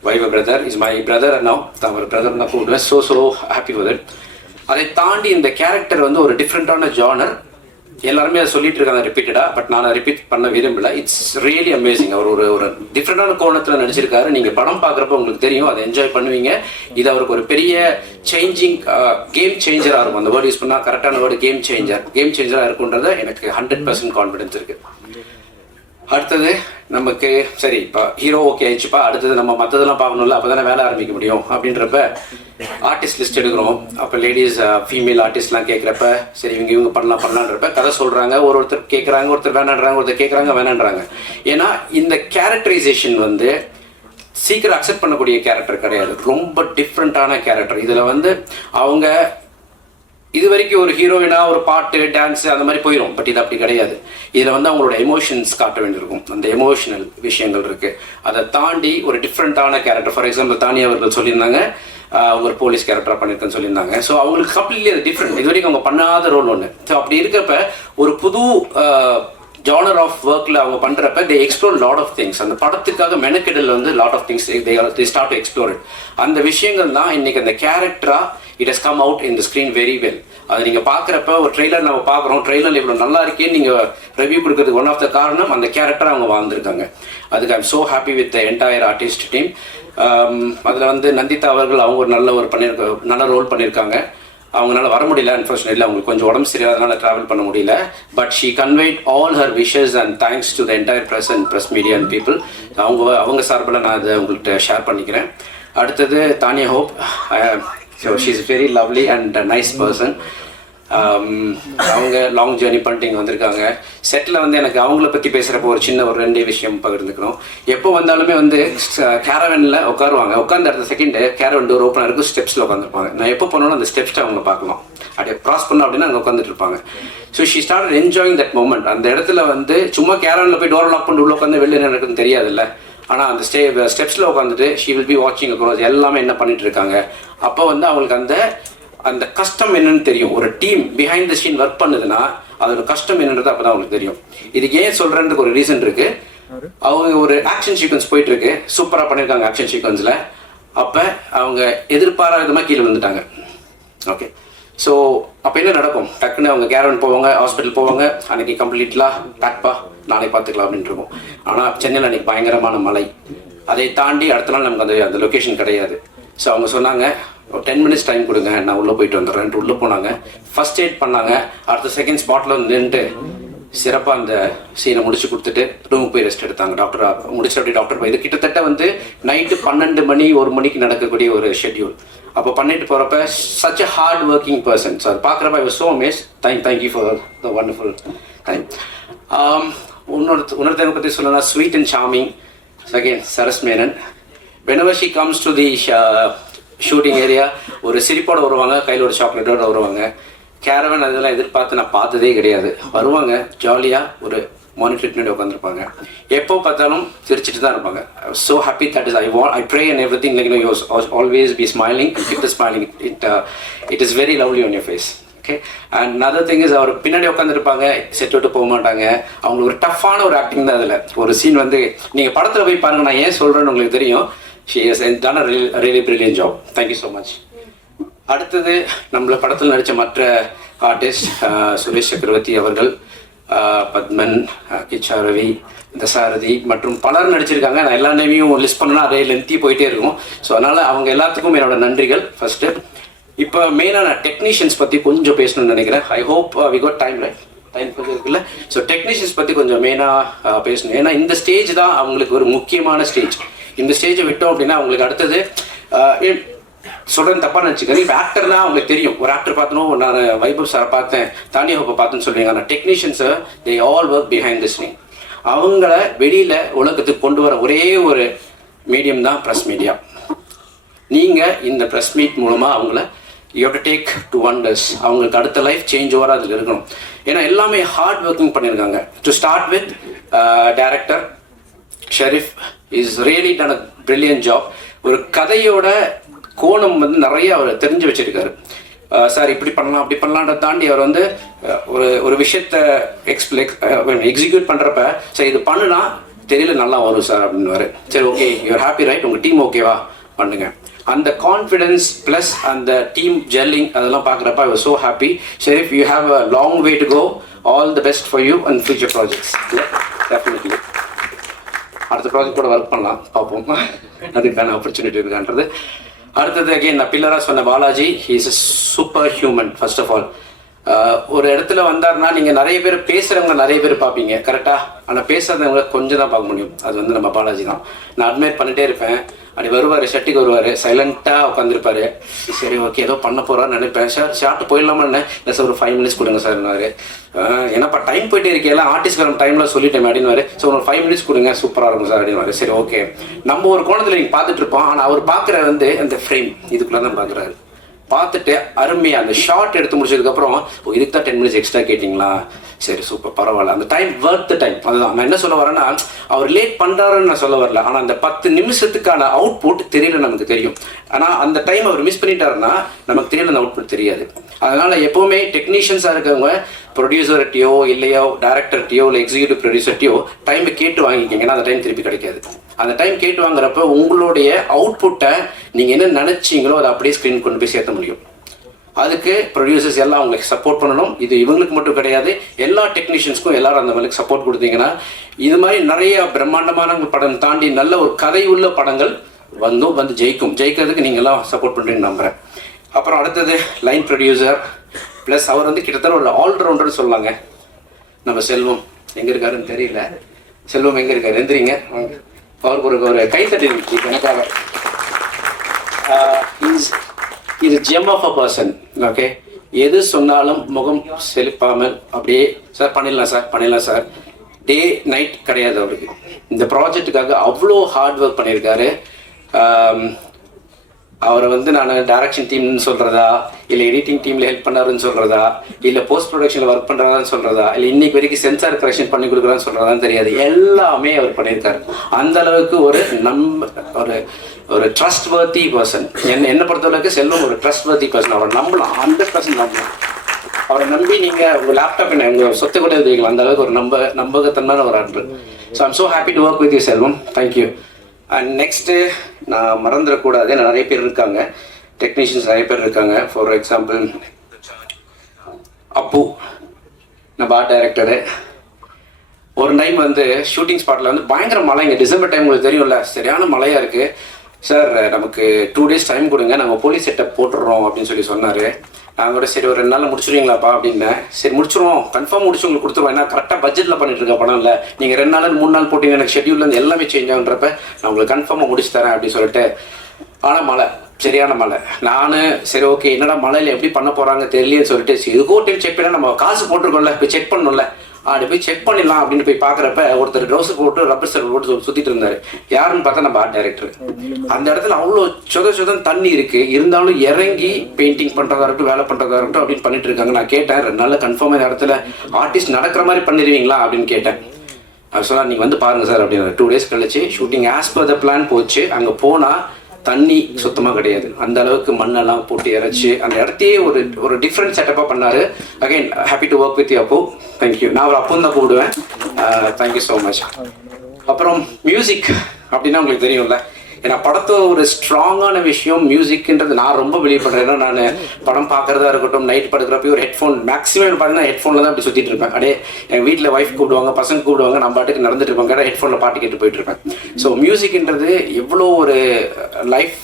Vaibhav brother. Is my brother now, அவர் பிரதர் தான் கூப்பிடுவேன். So happy with it. அதை தாண்டி இந்த கேரக்டர் வந்து ஒரு டிஃப்ரெண்ட்டான ஜானர், எல்லாருமே அதை சொல்லிட்டு இருக்காங்க ரிப்பீட்டடாக, பட் நான் ரிப்பீட் பண்ண விரும்பல. It's really amazing. அவர் ஒரு டிஃப்ரெண்டான கோணத்தில் நடிச்சிருக்காரு. நீங்கள் படம் பார்க்குறப்ப உங்களுக்கு தெரியும், அதை என்ஜாய் பண்ணுவீங்க. இது அவருக்கு ஒரு பெரிய சேஞ்சிங் கேம் சேஞ்சராக இருக்கும். அந்த வேர்டு யூஸ் பண்ணால் கரெக்டான வேர்டு கேம் சேஞ்சராக இருக்குன்றத எனக்கு 100% கான்ஃபிடன்ஸ் இருக்குது. அடுத்தது நமக்கு சரி, இப்போ ஹீரோ ஓகே ஆயிடுச்சுப்பா, அடுத்தது நம்ம மற்றதெல்லாம் பார்க்கணும்ல, அப்போ தானே வேலை ஆரம்பிக்க முடியும். அப்படின்றப்ப ஆர்டிஸ்ட் லிஸ்ட் எடுக்கிறோம். அப்போ லேடிஸ் ஃபீமேல் ஆர்டிஸ்ட்லாம் கேட்குறப்ப சரி இவங்க பண்ணலான்றப்ப கதை சொல்கிறாங்க. ஒருத்தர் கேட்குறாங்க, ஒருத்தர் வேணான்றாங்க, ஒருத்தர் கேட்குறாங்க வேணான்றாங்க. ஏன்னா இந்த கேரக்டரைசேஷன் வந்து சீக்கிரம் அக்செப்ட் பண்ணக்கூடிய கேரக்டர் கிடையாது, ரொம்ப டிஃப்ரெண்ட்டான கேரக்டர். இதில் வந்து அவங்க இது வரைக்கும் ஒரு ஹீரோயினா ஒரு பாட்டு டான்ஸ் அந்த மாதிரி போயிடும், பட் இது அப்படி கிடையாது. இதில் வந்து அவங்களோட எமோஷன்ஸ் காட்ட வேண்டியிருக்கும். அந்த எமோஷனல் விஷயங்கள் இருக்குது. அதை தாண்டி ஒரு டிஃப்ரெண்ட்டான கேரக்டர். ஃபார் எக்ஸாம்பிள் தானியா அவர்கள் சொல்லியிருந்தாங்க, ஒரு போலீஸ் கேரக்டராக பண்ணியிருக்கேன்னு சொல்லியிருந்தாங்க. ஸோ அவங்களுக்கு கம்ப்ளீட்லி அது டிஃப்ரெண்ட், இது வரைக்கும் அவங்க பண்ணாத ரோல் ஒன்று. ஸோ அப்படி இருக்கப்ப ஒரு புது ஜானர் ஆஃப் ஒர்க்கில் அவங்க பண்ணுறப்ப they explore lot of things. அந்த படத்துக்காக மெனக்கெடல் வந்து lot of things they start to explore it. அந்த விஷயங்கள் தான் இன்னைக்கு அந்த கேரக்டராக it has come out in the screen very well. அதை நீங்கள் பார்க்குறப்ப ஒரு ட்ரெய்லர் நம்ம பார்க்குறோம், ட்ரெய்லர் இவ்வளோ நல்லா இருக்கேன்னு நீங்கள் ரிவ்யூ கொடுக்கறதுக்கு ஒன் ஆஃப் த காரணம் அந்த கேரக்டரை அவங்க வாழ்ந்துருக்காங்க. அதுக்கு I'm so happy with the entire artist team. அதில் வந்து நந்திதா அவர்கள் அவங்க ஒரு நல்ல ரோல் பண்ணியிருக்காங்க. அவங்களால வர முடியல, அன்ஃபார்ச்சுனேட்லி அவங்களுக்கு கொஞ்சம் உடம்பு சரியாதனால ட்ராவல் பண்ண முடியல. But she conveyed all her wishes and thanks to the entire press media and people. அவங்க சார்பில் நான் அதை உங்கள்கிட்ட ஷேர் பண்ணிக்கிறேன். அடுத்தது Tania hope. So she is very lovely and nice person. அவங்க லாங் ஜேர்னி பண்ணிட்டு இங்கே வந்திருக்காங்க. செட்டில் வந்து எனக்கு அவங்கள பற்றி பேசுகிறப்போ ஒரு சின்ன ஒரு 2 விஷயம் பகிர்ந்துக்கணும். எப்போ வந்தாலுமே வந்து கேரவனில் உட்காருவாங்க. உட்காந்து அடுத்த செகண்டு கேரவன் டோர் ஓப்பனாக இருக்கும், ஸ்டெப்ஸில் உட்காந்துருப்பாங்க. நான் எப்போ போனாலும் அந்த ஸ்டெப்ஸ்ட்டை அவங்க பார்க்கலாம். அப்படியே க்ராஸ் பண்ணோம் அப்படின்னா அங்கே உட்காந்துட்டு இருப்பாங்க. So she start enjoying that moment. அந்த இடத்துல வந்து சும்மா கேரவனில் போய் டோர் லாக் பண்ணிட்டு உள்ள உட்காந்து வெளில எனக்குன்னு தெரியாதுல்ல. ஆனால் அந்த ஸ்டெப்ஸில் உட்காந்துட்டு ஷீ வில் பி வாட்சிங் அக்ராஸ் எல்லாமே என்ன பண்ணிட்டு இருக்காங்க. அப்போ வந்து அவங்களுக்கு அந்த கஷ்டம் என்னன்னு தெரியும். ஒரு team behind the scene work பண்ணுதுன்னா அதோட கஷ்டம் என்னன்றது அப்போ தான் அவங்களுக்கு தெரியும். இதுக்கு ஏன் சொல்கிறேன்றதுக்கு ஒரு ரீசன் இருக்கு. அவங்க ஒரு ஆக்ஷன் சீக்வன்ஸ் போயிட்டு இருக்கு, சூப்பராக பண்ணியிருக்காங்க ஆக்ஷன் சீக்வன்ஸில். அப்போ அவங்க எதிர்பாராத விதமாக கீழே வந்துட்டாங்க. ஓகே, ஸோ அப்போ என்ன நடக்கும்? டக்குன்னு அவங்க கேரவன் போவாங்க, ஹாஸ்பிட்டல் போவாங்க. அன்னைக்கு கம்ப்ளீட்லாக பேக்பா நாளைக்கு பார்த்துக்கலாம் அப்படின்ட்டு இருக்கும். ஆனால் சென்னையில் அன்னைக்கு பயங்கரமான மழை. அதை தாண்டி அடுத்த நாள் நமக்கு அந்த லொக்கேஷன் கிடையாது. ஸோ அவங்க சொன்னாங்க ஒரு 10 minutes டைம் கொடுங்க, நான் உள்ளே போயிட்டு வந்துடுறேன்ட்டு உள்ளே போனாங்க. ஃபர்ஸ்ட் எய்ட் பண்ணாங்க. அடுத்த செகண்ட் ஸ்பாட்டில் வந்து நின்றுட்டு சிறப்பாக அந்த சீனை முடிச்சு கொடுத்துட்டு ரூமுக்கு போய் ரெஸ்ட் எடுத்தாங்க. டாக்டர் முடிச்சு அப்படி டாக்டர் போய் இது கிட்டத்தட்ட வந்து நைட்டு 12 மணி 1 மணிக்கு நடக்கக்கூடிய ஒரு ஷெட்யூல். அப்போ பண்ணிட்டு போகிறப்ப such a hard working person. So அது பார்க்குறப்ப I was so amazed. Thank you for the wonderful time. இன்னொருத்தவங்க பற்றி சொல்லணும்னா sweet and charming again Saras Menon. whenever she comes to the shooting area ஒரு சிரிப்போட வருவாங்க, கையில் ஒரு சாக்லேட்டோட வருவாங்க. கேரவன் அதெல்லாம் எதிர்பார்த்து நான் பார்த்ததே கிடையாது. வருவாங்க ஜாலியாக ஒரு மானிட்டர் பின்னாடி உட்காந்துருப்பாங்க. எப்போ பார்த்தாலும் சிரிச்சிட்டு தான் இருப்பாங்க. So happy that is I pray and every thing like you always be smiling and keep the smiling. It is very lovely on your face. Okay, and another thing is அவர் பின்னாடி உட்காந்துருப்பாங்க, செட் விட்டு போக மாட்டாங்க. அவங்களுக்கு ஒரு டஃப்பான ஒரு ஆக்டிங் தான் அதில். ஒரு சீன் வந்து நீங்கள் படத்தில் போய் பாருங்கள், நான் ஏன் சொல்கிறேன்னு உங்களுக்கு தெரியும். She has done a really brilliant job. Thank you so much. அடுத்தது நம்மள படத்தில் நடித்த மற்ற ஆர்டிஸ்ட் சுரேஷ் சக்கரவர்த்தி அவர்கள், பத்மன், கிச்சா ரவி, தசாரதி மற்றும் பலர் நடிச்சிருக்காங்க. நான் எல்லா நேமையும் லிஸ்ட் பண்ணனா அதே லென்த்தி போயிட்டே இருக்கும். ஸோ அதனால் அவங்க எல்லாத்துக்கும் என்னோட நன்றிகள். ஃபர்ஸ்ட்டு இப்போ மெயினாக நான் டெக்னீஷியன்ஸ் பற்றி கொஞ்சம் பேசணும்னு நினைக்கிறேன். I hope we got time கொஞ்சம் இருக்குல்ல. ஸோ டெக்னீஷியன்ஸ் பற்றி கொஞ்சம் மெயினாக பேசணும். ஏன்னா இந்த ஸ்டேஜ் தான் அவங்களுக்கு ஒரு முக்கியமான ஸ்டேஜ். இந்த ஸ்டேஜை விட்டோம் அப்படின்னா அவங்களுக்கு அடுத்தது சொல்கிறேன் தப்பாக நினச்சிக்கிறேன். இப்போ ஆக்டர்னா அவங்களுக்கு தெரியும். ஒரு ஆக்டர் பார்த்தனும், நான் வைபவ் சாரை பார்த்தேன், தானியா ஹோப்பை பார்த்தேன்னு சொல்லுவீங்க. ஆனால் டெக்னீஷியன்ஸை they all work behind the screen. அவங்கள வெளியில் உலகத்துக்கு கொண்டு வர ஒரே ஒரு மீடியம் தான் ப்ரெஸ் மீடியா. நீங்கள் இந்த ப்ரெஸ் மீட் மூலமாக அவங்கள you have to take to wonders. அவங்களுக்கு அடுத்த லைஃப் சேஞ்ச் ஓவராக அதில் இருக்கணும். ஏன்னா எல்லாமே ஹார்ட் ஒர்க்கிங் பண்ணியிருக்காங்க. To start with director Sharif is really done a brilliant job. ஒரு கதையோட கோணம் வந்து நிறைய அவர் தெரிஞ்சு வச்சிருக்காரு. சார் இப்படி பண்ணலாம் அப்படி பண்ணலான்றத தாண்டி அவர் வந்து ஒரு விஷயத்த எக்ஸிக்யூட் பண்ணுறப்ப சரி இது பண்ணுனா தெரியல நல்லா வரும் சார் அப்படின்னுவாரு. சரி ஓகே யூஆர் ஹாப்பி ரைட், உங்கள் டீம் ஓகேவா பண்ணுங்க. அந்த கான்ஃபிடென்ஸ் ப்ளஸ் அந்த டீம் ஜெல்லிங் அதெல்லாம் பார்க்குறப்ப I was so happy. Sharif, you have a long way to go. All the best for you and future projects. Definitely அடுத்த ப்ராஜெக்ட் கூட ஒர்க் பண்ணலாம், பார்ப்போம் அதுக்கான ஆப்பர்ச்சுனிட்டி இருக்கான்றது. அடுத்தது அகெயின் நான் பில்லராக சொன்ன Balaji, he is a super human. First of all ஒரு இடத்துல வந்தார்னா நீங்கள் நிறைய பேர் பேசுகிறவங்க நிறைய பேர் பார்ப்பீங்க கரெக்டாக, ஆனால் பேசுகிறவங்கள கொஞ்சம் தான் பார்க்க முடியும். அது வந்து நம்ம பாலாஜி தான். நான் அட்மையர் பண்ணிகிட்டே இருப்பேன். அப்படி வருவார், ஷர்ட்டுக்கு வருவார், சைலண்ட்டாக உட்காந்துருப்பாரு. சரி ஓகே ஏதோ பண்ண போகிறான்னு நினைப்பேன். சார் ஷார்ட் போயிடலாமா என்ன, இல்லை சார் ஒரு 5 minutes கொடுங்க சார்னாரு. ஏன்னாப்பா டைம் போயிட்டே இருக்கேன், ஆர்டிஸ்ட்கார டைமில் சொல்லிட்டேன் அப்படின்னுவாரு. ஸோ ஒரு 5 minutes கொடுங்க, சூப்பராக இருக்கும் சார் அப்படின்வாரு. சரி ஓகே, நம்ம ஒரு கோணத்தில் நீங்கள் பார்த்துட்டு இருப்போம், ஆனால் அவர் பார்க்குற வந்து அந்த ஃப்ரேம் இதுக்குள்ளே தான் பார்க்குறாரு. பார்த்துட்டு அருமையாக அந்த ஷார்ட் எடுத்து முடிச்சதுக்கப்புறம் இதுக்கு தான் 10 minutes எக்ஸ்ட்ரா கேட்டிங்களா, சரி சூப்பர் பரவாயில்ல, அந்த டைம் வர்த் டைம். அதுதான் நான் என்ன சொல்ல வரேன்னா, அவர் லேட் பண்ணுறாருன்னு நான் சொல்ல வரல, ஆனால் அந்த 10 நிமிஷத்துக்கான அவுட்புட் தெரியல, நமக்கு தெரியும். ஆனால் அந்த டைம் அவர் மிஸ் பண்ணிட்டாருன்னா நமக்கு தெரியல, அந்த அவுட்புட் தெரியாது. அதனால எப்போவுமே டெக்னீஷியன்ஸாக இருக்கவங்க ப்ரொடியூசர்கிட்டையோ இல்லையோ டேரக்டர்கிட்டையோ இல்லை எக்ஸிக்யூட்டிவ் ப்ரொடியூசர்கிட்டையோ டைமை கேட்டு வாங்கிக்கிங்க. ஏன்னா அந்த டைம் திருப்பி கிடைக்காது. அந்த டைம் கேட்டு வாங்குறப்ப உங்களுடைய அவுட்புட்டை நீங்கள் என்ன நினச்சிங்களோ அதை அப்படியே ஸ்க்ரீன் கொண்டு போய் சேர்த்த முடியும். அதுக்கு ப்ரொடியூசர்ஸ் எல்லாம் அவங்களுக்கு சப்போர்ட் பண்ணணும். இது இவங்களுக்கு மட்டும் கிடையாது, எல்லா டெக்னீஷியன்ஸ்க்கும் எல்லாரும் அந்த மாதிரி சப்போர்ட் கொடுத்தீங்கன்னா இது மாதிரி நிறைய பிரம்மாண்டமான படம் தாண்டி நல்ல ஒரு கதை உள்ள படங்கள் வந்து ஜெயிக்கும். ஜெயிக்கிறதுக்கு நீங்கள்லாம் சப்போர்ட் பண்ணுறீங்கன்னு நம்புகிறேன். அப்புறம் அடுத்தது லைன் ப்ரொடியூசர் ப்ளஸ் அவர் வந்து கிட்டத்தட்ட ஒரு ஆல்ரவுண்டர்னு சொல்லாங்க. நம்ம செல்வம் எங்கே இருக்காருன்னு தெரியல. செல்வம் எங்கே இருக்காரு, எந்திரிங்க, அவருக்கு ஒரு கைத்தட்டி எனக்காக. இது gem of a person. Okay, எது சொன்னாலும் முகம் செழிப்பாமல் அப்படியே சார் பண்ணிடலாம் சார் பண்ணிடலாம் சார், டே நைட் கிடையாது அவருக்கு. இந்த ப்ராஜெக்டுக்காக அவ்வளோ ஹார்ட் ஒர்க் பண்ணியிருக்காரு. அவரை வந்து நான் டைரக்ஷன் டீம்னு சொல்கிறதா, இல்லை எடிட்டிங் டீமில் ஹெல்ப் பண்ணாருன்னு சொல்கிறதா, இல்லை போஸ்ட் ப்ரொடக்ஷனில் ஒர்க் பண்ணுறதான்னு சொல்கிறதா, இல்லை இன்னைக்கு வரைக்கும் சென்சார் கரெக்ஷன் பண்ணி கொடுக்குறான்னு சொல்கிறதான்னு தெரியாது. எல்லாமே அவர் பண்ணியிருக்காரு. அந்த அளவுக்கு ஒரு ட்ரஸ்ட் வர்த்தி பர்சன். என்னை பொறுத்தளவுக்கு செல்வம் ஒரு ட்ரஸ்ட் வர்த்தி பர்சன். அவரை நம்பலாம், 100% நம்பலாம். அவரை நம்பி நீங்கள் உங்கள் லேப்டாப் என்ன உங்கள் சொத்தை கூட எழுதிக்கலாம். அந்த அளவுக்கு ஒரு நம்பகத்தன்மையான ஒரு order. So I'm so happy to work with you Selvam. Thank you. And next நான் மறந்துடக்கூடாது, நிறைய பேர் இருக்காங்க, டெக்னீஷியன்ஸ் நிறைய பேர் இருக்காங்க. ஃபார் எக்ஸாம்பிள் அப்பு, நம்ம ஆர்ட் டைரக்டரு. ஒரு டைம் வந்து ஷூட்டிங் ஸ்பாட்டில் வந்து பயங்கர மழை, இங்கே டிசம்பர் டைம் உங்களுக்கு தெரியும்ல, சரியான மழையாக இருக்குது. சார் நமக்கு 2 days டைம் கொடுங்க, நாங்கள் போலீஸ் செட்டப் போட்டுடுறோம் அப்படின்னு சொன்னார். நாங்கள் கூட சரி ஒரு 2 நாளில் முடிச்சுருவீங்களாப்பா அப்படின்னேன். சரி முடிச்சிருவோம், கன்ஃபார்ம் முடிச்சு உங்களுக்கு கொடுத்துருவோம், ஏன்னா கரெக்டாக பட்ஜெட்டில் பண்ணிட்டு இருக்க படம் இல்லை, நீங்கள் 2 நாள் 3 நாள் போட்டிங்க, எனக்கு ஷெட்யூல்லேருந்து எல்லாமே சேஞ்ச் ஆகுன்றப்ப நான் உங்களுக்கு கன்ஃபார்மாக முடிச்சு தரேன் அப்படின்னு சொல்லிட்டு. ஆனால் மழை, சரியான மழை. நான் சரி ஓகே என்னடா மழையில் எப்படி பண்ண போகிறாங்க தெரியலேன்னு சொல்லிட்டு இதுக்கோ டைம் செக் பண்ணால் நம்ம காசு போட்டிருக்கோம்ல, போய் செக் பண்ணணும்ல, அப்படி போய் செக் பண்ணிடலாம் அப்படின்னு போய் பார்க்குறப்ப ஒருத்தர் ட்ரௌசர் போட்டு ரப்பர் சர்வ் போட்டு சுற்றிட்டு இருந்தார். யாருன்னு பார்த்தா நம்ம ஆர்ட் டைரக்டர். அந்த இடத்துல அவ்வளோ சொதம் தண்ணி இருக்குது, இருந்தாலும் இறங்கி பெயிண்டிங் பண்ணுறதா இருக்கட்டும் வேலை பண்ணுறதா இருக்கட்டும் அப்படின்னு பண்ணிட்டு இருக்காங்க. நான் கேட்டேன், 2 நாளில் கன்ஃபார்மாக இந்த இடத்துல ஆர்டிஸ்ட் நடக்கிற மாதிரி பண்ணிடுவீங்களா அப்படின்னு கேட்டேன். அவர் சொன்னார், நீங்கள் வந்து பாருங்கள் சார் அப்படின்னு. 2 days கழிச்சு shooting as per the plan போச்சு. அங்கே போனால் தண்ணி சுத்தமாக கிடையாது, அந்த அளவுக்கு மண்ணெல்லாம் போட்டு இறைச்சி அந்த இடத்தையே ஒரு டிஃப்ரெண்ட் செட்டப்பாக பண்ணார். Again happy to work with you Appu. Thank you. நான் ஒரு அப்புன்னு தான் கூப்பிடுவேன். Thank you so much. அப்புறம் மியூசிக் அப்படின்னா உங்களுக்கு தெரியும்ல, ஏன்னா படத்தை ஒரு ஸ்ட்ராங்கான விஷயம் மியூசிக்ன்றது நான் ரொம்ப பிலீவ் பண்ணுறேன். ஏன்னா நான் படம் பார்க்குறதா இருக்கட்டும், நைட் படுக்கிறப்ப ஒரு ஹெட்ஃபோன் மேக்ஸிமம் பார்த்தீங்கன்னா ஹெட்ஃபோனில் தான் அப்படி சுற்றிட்டு இருப்பேன். அப்படியே எங்கள் வீட்டில் ஒய்ஃப் கூப்பிடுவாங்க, பசங்க கூப்பிடுவாங்க, நம்ம பாட்டுக்கு நடந்துட்டு இருப்பாங்க, கடை ஹெட்ஃபோனில் பாட்டு கேட்டு போயிட்டு இருப்பேன். ஸோ மியூசிக்ன்றது எவ்வளோ ஒரு லைஃப்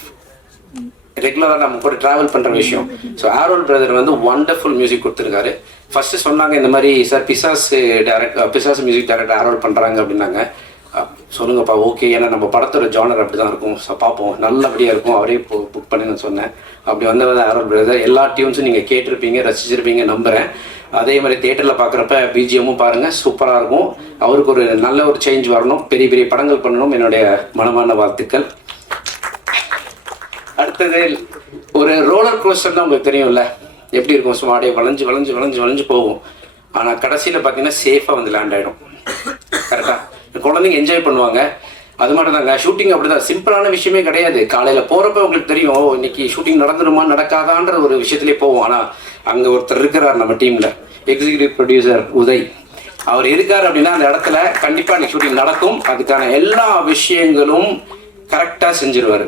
ரெகுலராக நம்ம கூட ட்ராவல் பண்ணுற விஷயம். ஸோ ஆரோல் பிரதர் வந்து வண்டர்ஃபுல் மியூசிக் கொடுத்துருக்காரு. ஃபஸ்ட்டு சொன்னாங்க இந்த மாதிரி சார் பிசாஸ் மியூசிக் டைரக்டர் ஆரோல் பண்ணுறாங்க அப்படின்னாங்க. சொல்லுங்கப்பா ஓகே, ஏன்னா நம்ம படத்தோட ஜானர் அப்படி தான் இருக்கும், ஸோ பார்ப்போம் நல்லபடியாக இருக்கும், அவரே புக் பண்ணி நான் சொன்னேன். அப்படி வந்தவர் ஆரோல் பிரதர். எல்லா டியூன்ஸும் நீங்கள் கேட்டிருப்பீங்க, ரசிச்சிருப்பீங்க நம்புகிறேன். அதே மாதிரி தியேட்டரில் பார்க்குறப்ப பிஜிஎம்மும் பாருங்கள், சூப்பராக இருக்கும். அவருக்கு ஒரு நல்ல ஒரு சேஞ்ச் வரணும், பெரிய பெரிய படங்கள் பண்ணணும், என்னுடைய மனமான வாழ்த்துக்கள். அடுத்தது ஒரு ரோலர் கோஸ்டர் தான் உங்களுக்கு தெரியும்ல, எப்படி இருக்கும், சும்மா அப்படியே வளைஞ்சு வளைஞ்சு வளைஞ்சு வளைஞ்சு போகும். ஆனால் கடைசியில் பார்த்தீங்கன்னா சேஃபாக வந்து லேண்ட் ஆகிடும். கரெக்டாக குழந்தைங்க என்ஜாய் பண்ணுவாங்க. அது மட்டும் தாங்க, ஷூட்டிங் அப்படி தான், சிம்பிளான விஷயமே கிடையாது. காலையில் போகிறப்ப உங்களுக்கு தெரியும் இன்னைக்கு ஷூட்டிங் நடந்துருமா நடக்காதான்ற ஒரு விஷயத்துலேயே போவோம். ஆனால் அங்கே ஒருத்தர் இருக்கிறார் நம்ம டீமில், எக்ஸிக்யூட்டிவ் ப்ரொடியூசர் உதய். அவர் இருக்கார் அப்படின்னா அந்த இடத்துல கண்டிப்பாக அந்த ஷூட்டிங் நடக்கும். அதுக்கான எல்லா விஷயங்களும் கரெக்டாக செஞ்சிருவார்.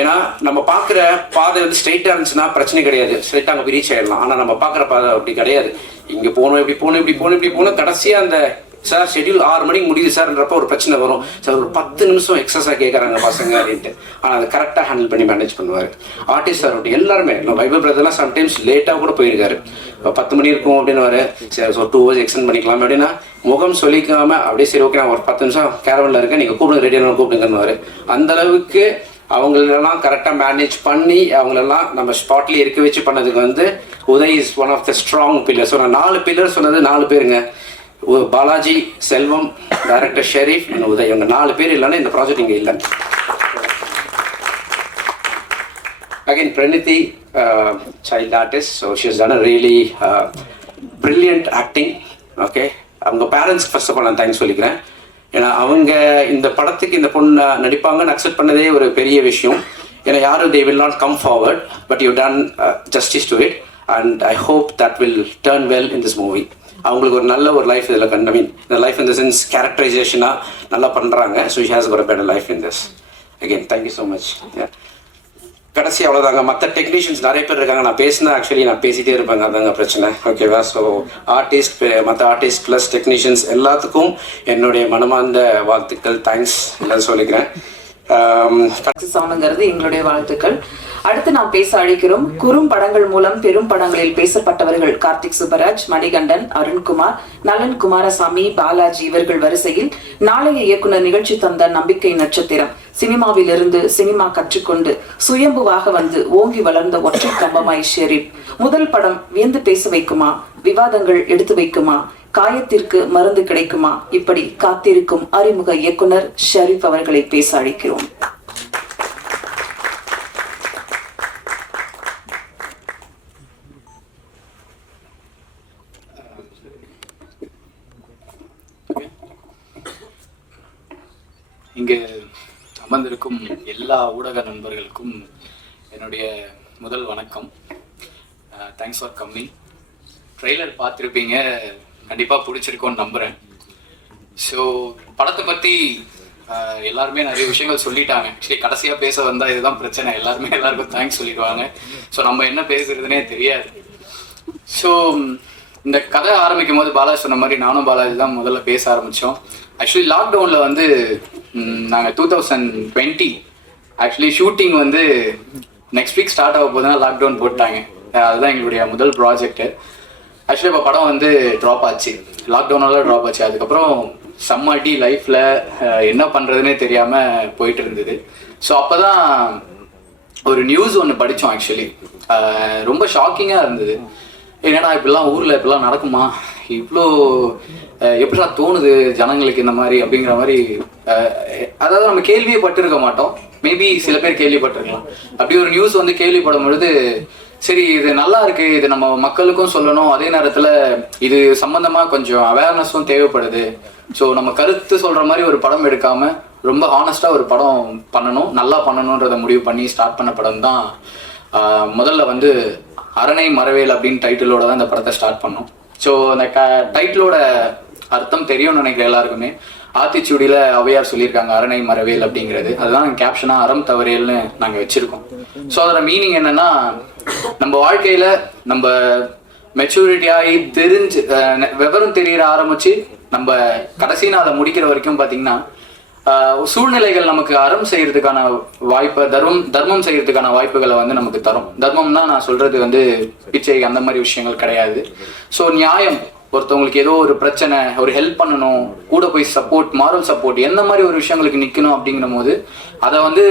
ஏன்னா நம்ம பார்க்குற பாதை வந்து ஸ்ட்ரைட்டாக இருந்துச்சுன்னா பிரச்சனை கிடையாது, ஸ்ட்ரைட்டாக அங்கே ரீச் ஆயிடலாம். ஆனால் நம்ம பார்க்குற பாதை அப்படி கிடையாது. இங்கே போகணும், இப்படி போகணும், இப்படி போகணும், இப்படி போகணும், கடைசியாக அந்த சார் ஷெட்யூல் 6 மணிக்கு முடியுது சார்ன்றப்ப ஒரு பிரச்சனை வரும். சார் ஒரு 10 நிமிஷம் எக்ஸஸாக கேட்குறாங்க பசங்க அப்படின்ட்டு. ஆனால் அதை கரெக்டாக ஹேண்டில் பண்ணி மேனேஜ் பண்ணுவார். ஆர்டிஸ்ட் சார் அப்படி எல்லாருமே, நம்ம பைபிள் பிரதர்லாம் சம்டைம்ஸ் லேட்டாக கூட போயிருக்காரு. இப்போ 10 மணி இருக்கும் அப்படின்னு வர, சரி ஒரு 2 hours எக்ஸ்டெண்ட் பண்ணிக்கலாம் அப்படின்னா முகம் சொல்லிக்காம அப்படியே சரி ஓகே நான் ஒரு 10 நிமிஷம் கேரவனில் இருக்கேன், நீங்கள் கூப்பிடுங்க, ரெடியான கூப்பிடுங்கன்னு. அந்த அளவுக்கு அவங்களெல்லாம் கரெக்டாக மேனேஜ் பண்ணி அவங்களெல்லாம் நம்ம ஸ்பாட்லேயே இருக்க வச்சு பண்ணதுக்கு வந்து Uday is one of the strong pillar. So நான் 4 பில்லர் சொன்னது 4 பேருங்க. பாலாஜி, செல்வம், டைரக்டர் ஷெரீஃப், உதய், இவங்க 4 பேர் இல்லைன்னா இந்த ப்ராஜெக்ட் இங்கே இல்லை. Again, Praniti, child artist, so she's done a really brilliant acting. Okay, அவங்க பேரண்ட்ஸ்க்கு ஃபர்ஸ்ட் ஆஃப் ஆல் நான் தேங்க்ஸ் சொல்லிக்கிறேன். ஏன்னா அவங்க இந்த படத்துக்கு இந்த பொண்ணு நடிப்பாங்கன்னு அக்செப்ட் பண்ணதே ஒரு பெரிய விஷயம். ஏன்னா யாரும் they will not come forward, but you've done justice to it, and I hope that will turn well in this movie. அவங்களுக்கு ஒரு நல்ல ஒரு லைஃப் இதில் ஐ மீன் இந்த லைஃப் இன் த சென்ஸ் கேரக்டரைசேஷனாக நல்லா பண்ணுறாங்க. ஸோ ஷி ஹேஸ் ஒரு better life in this. Again thank you so much. கடைசி அவ்வளோதாங்க. மற்ற டெக்னீஷியன்ஸ் நிறைய பேர் இருக்காங்க. நான் பேசினா ஆக்சுவலி நான் பேசிகிட்டே இருப்பேங்க, அதாங்க பிரச்சனை. ஓகேவா? ஸோ ஆர்டிஸ்ட், மற்ற ஆர்டிஸ்ட் ப்ளஸ் டெக்னீஷியன்ஸ் எல்லாத்துக்கும் என்னுடைய மனமார்ந்த வாழ்த்துக்கள், தேங்க்ஸ் எல்லாம் சொல்லிக்கிறேன். சக்சஸ் ஆனுங்கிறது எங்களுடைய வாழ்த்துக்கள். அடுத்து நாம் பேச அழைக்கிறோம். குறும் படங்கள் மூலம் பெரும் படங்களில் பேசப்பட்டவர்கள் கார்த்திக் சுப்பராஜ், மணிகண்டன், அருண்குமார், நலன் குமாரசாமி, பாலாஜி இவர்கள் வரிசையில் நாளைய இயக்குனர் நிகழ்ச்சி தந்த நம்பிக்கை நட்சத்திரம், சினிமாவிலிருந்து சினிமா கற்றுக்கொண்டு சுயம்புவாக வந்து ஓங்கி வளர்ந்த ஒற்றை கம்பமாய் ஷெரீப். முதல் படம் வியந்து பேச வைக்குமா, விவாதங்கள் எடுத்து வைக்குமா, காயத்திற்கு மருந்து கிடைக்குமா, இப்படி காத்திருக்கும் அறிமுக இயக்குனர் ஷெரீப் அவர்களை பேச அழைக்கிறோம். இங்கு அமர்ந்திருக்கும் எல்லா ஊடக நண்பர்களுக்கும் என்னுடைய முதல் வணக்கம். Thanks for coming. ட்ரெய்லர் பார்த்துருப்பீங்க, கண்டிப்பாக பிடிச்சிருக்கோன்னு நம்புகிறேன். ஸோ படத்தை பற்றி எல்லாருமே நிறைய விஷயங்கள் சொல்லிட்டாங்க. ஆக்சுவலி கடைசியாக பேச வந்தால் இதுதான் பிரச்சனை, எல்லாருக்கும் தேங்க்ஸ் சொல்லிடுவாங்க. ஸோ நம்ம என்ன பேசுறதுனே தெரியாது. ஸோ இந்த கதை ஆரம்பிக்கும் போது பாலாஜி சொன்ன மாதிரி நானும் பாலாஜி தான் முதல்ல பேச ஆரம்பித்தோம். ஆக்சுவலி லாக்டவுனில் வந்து நாங்கள் 2020 ஆக்சுவலி ஷூட்டிங் வந்து நெக்ஸ்ட் வீக் ஸ்டார்ட் ஆக போதுன்னா லாக்டவுன் போட்டாங்க. அதுதான் எங்களுடைய முதல் ப்ராஜெக்ட்டு. ஆக்சுவலி இப்போ படம் வந்து ட்ராப் ஆச்சு, லாக்டவுனால ட்ராப் ஆச்சு. அதுக்கப்புறம் செம்மடி லைஃப்பில் என்ன பண்ணுறதுனே தெரியாமல் போயிட்டு இருந்தது. ஸோ அப்போ தான் ஒரு நியூஸ் ஒன்று படித்தோம். ஆக்சுவலி ரொம்ப ஷாக்கிங்காக இருந்தது. என்னடா இப்படிலாம் ஊரில் இப்படிலாம் நடக்குமா, இவ்வளோ எப்படிடா தோணுது ஜனங்களுக்கு இந்த மாதிரி அப்படிங்கிற மாதிரி. அதாவது நம்ம கேள்வியே பட்டிருக்க மாட்டோம், மேபி சில பேர் கேள்விப்பட்டிருக்கலாம். அப்படி ஒரு நியூஸ் வந்து கேள்விப்படும் பொழுது சரி இது நல்லா இருக்கு, இது நம்ம மக்களுக்கும் சொல்லணும், அதே நேரத்தில் இது சம்மந்தமாக கொஞ்சம் அவேர்னஸும் தேவைப்படுது. ஸோ நம்ம கருத்து சொல்கிற மாதிரி ஒரு படம் எடுக்காம ரொம்ப ஹானஸ்டாக ஒரு படம் பண்ணணும், நல்லா பண்ணணுன்றதை முடிவு பண்ணி ஸ்டார்ட் பண்ண படம் தான். முதல்ல வந்து அரணை மரவேல் அப்படின்னு டைட்டிலோட தான் இந்த படத்தை ஸ்டார்ட் பண்ணோம். ஸோ அந்த டைட்டிலோட அர்த்தம் தெரியும்னு நினைக்கிற எல்லாருக்குமே. ஆத்திச்சூடியில் ஔவையார் சொல்லியிருக்காங்க அரணை மரவேல் அப்படிங்கிறது. அதுதான் கேப்ஷனாக அறம் தவறேல்னு நாங்கள் வச்சுருக்கோம். ஸோ அதோட மீனிங் என்னென்னா, நம்ம வாழ்க்கையில் நம்ம மெச்சூரிட்டி ஆகி தெரிஞ்சு விவரம் தெரியற ஆரம்பித்து நம்ம கடைசின்னு அதை முடிக்கிற வரைக்கும் பார்த்திங்கன்னா சூழ்நிலைகள் நமக்கு அறம் செய்யறதுக்கான வாய்ப்பை, தர்மம் செய்யறதுக்கான வாய்ப்புகளை வந்து நமக்கு தரும். தர்மம்னா நான் சொல்றது வந்து பிச்சை அந்த மாதிரி விஷயங்கள் கிடையாது. ஸோ நியாயம், ஒருத்தவங்களுக்கு ஏதோ ஒரு பிரச்சனை, ஒரு ஹெல்ப் பண்ணணும், கூட போய் சப்போர்ட், மாரல் சப்போர்ட், எந்த மாதிரி ஒரு விஷயங்களுக்கு நிற்கணும் அப்படிங்கிற போது அதை வந்து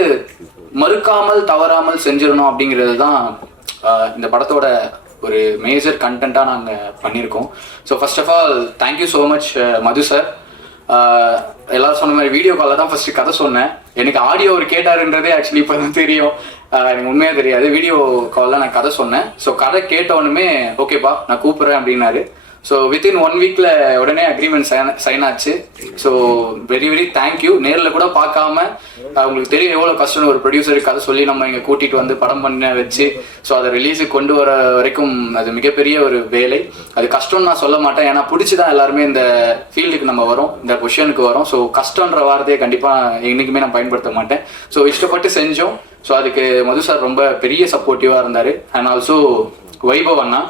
மறுக்காமல் தவறாமல் செஞ்சிடணும் அப்படிங்கிறது தான் இந்த படத்தோட ஒரு மேஜர் கண்டென்ட்டாக நாங்கள் பண்ணியிருக்கோம். So first of all thank you so much Madhu sir. எல்லாரும் சொன்ன மாதிரி வீடியோ காலில் தான் ஃபர்ஸ்ட் கதை சொன்னேன். எனக்கு ஆடியோ அவர் கேட்டாருன்றதே ஆக்சுவலி இப்போ தான் தெரியும், எனக்கு உண்மையாக தெரியாது. வீடியோ காலில் நான் கதை சொன்னேன். ஸோ கதை கேட்டவனுமே ஓகேப்பா நான் கூப்பிட்றேன் அப்படின்னாரு. ஸோ வித்தின் 1 வீக்கில் உடனே அக்ரிமெண்ட் சைன் ஆச்சு. So very very thank you. நேரில் கூட பார்க்காம உங்களுக்கு தெரியும் எவ்வளோ கஷ்டம் ஒரு ப்ரொடியூசருக்கு கதை சொல்லி நம்ம இங்கே கூட்டிகிட்டு வந்து படம் பண்ண வச்சு ஸோ அதை ரிலீஸுக்கு கொண்டு வர வரைக்கும் அது மிகப்பெரிய ஒரு வேலை. அது கஷ்டம்னு நான் சொல்ல மாட்டேன், ஏன்னா பிடிச்சி தான் எல்லாருமே இந்த ஃபீல்டுக்கு நம்ம வரோம், இந்த பொசிஷனுக்கு வரோம். ஸோ கஷ்டன்ற வார்த்தையை கண்டிப்பாக என்றைக்குமே நான் பயன்படுத்த மாட்டேன். ஸோ இஷ்டப்பட்டு செஞ்சோம். ஸோ அதுக்கு மது சார் ரொம்ப பெரிய சப்போர்ட்டிவாக இருந்தார். And also Vaibhav Anna.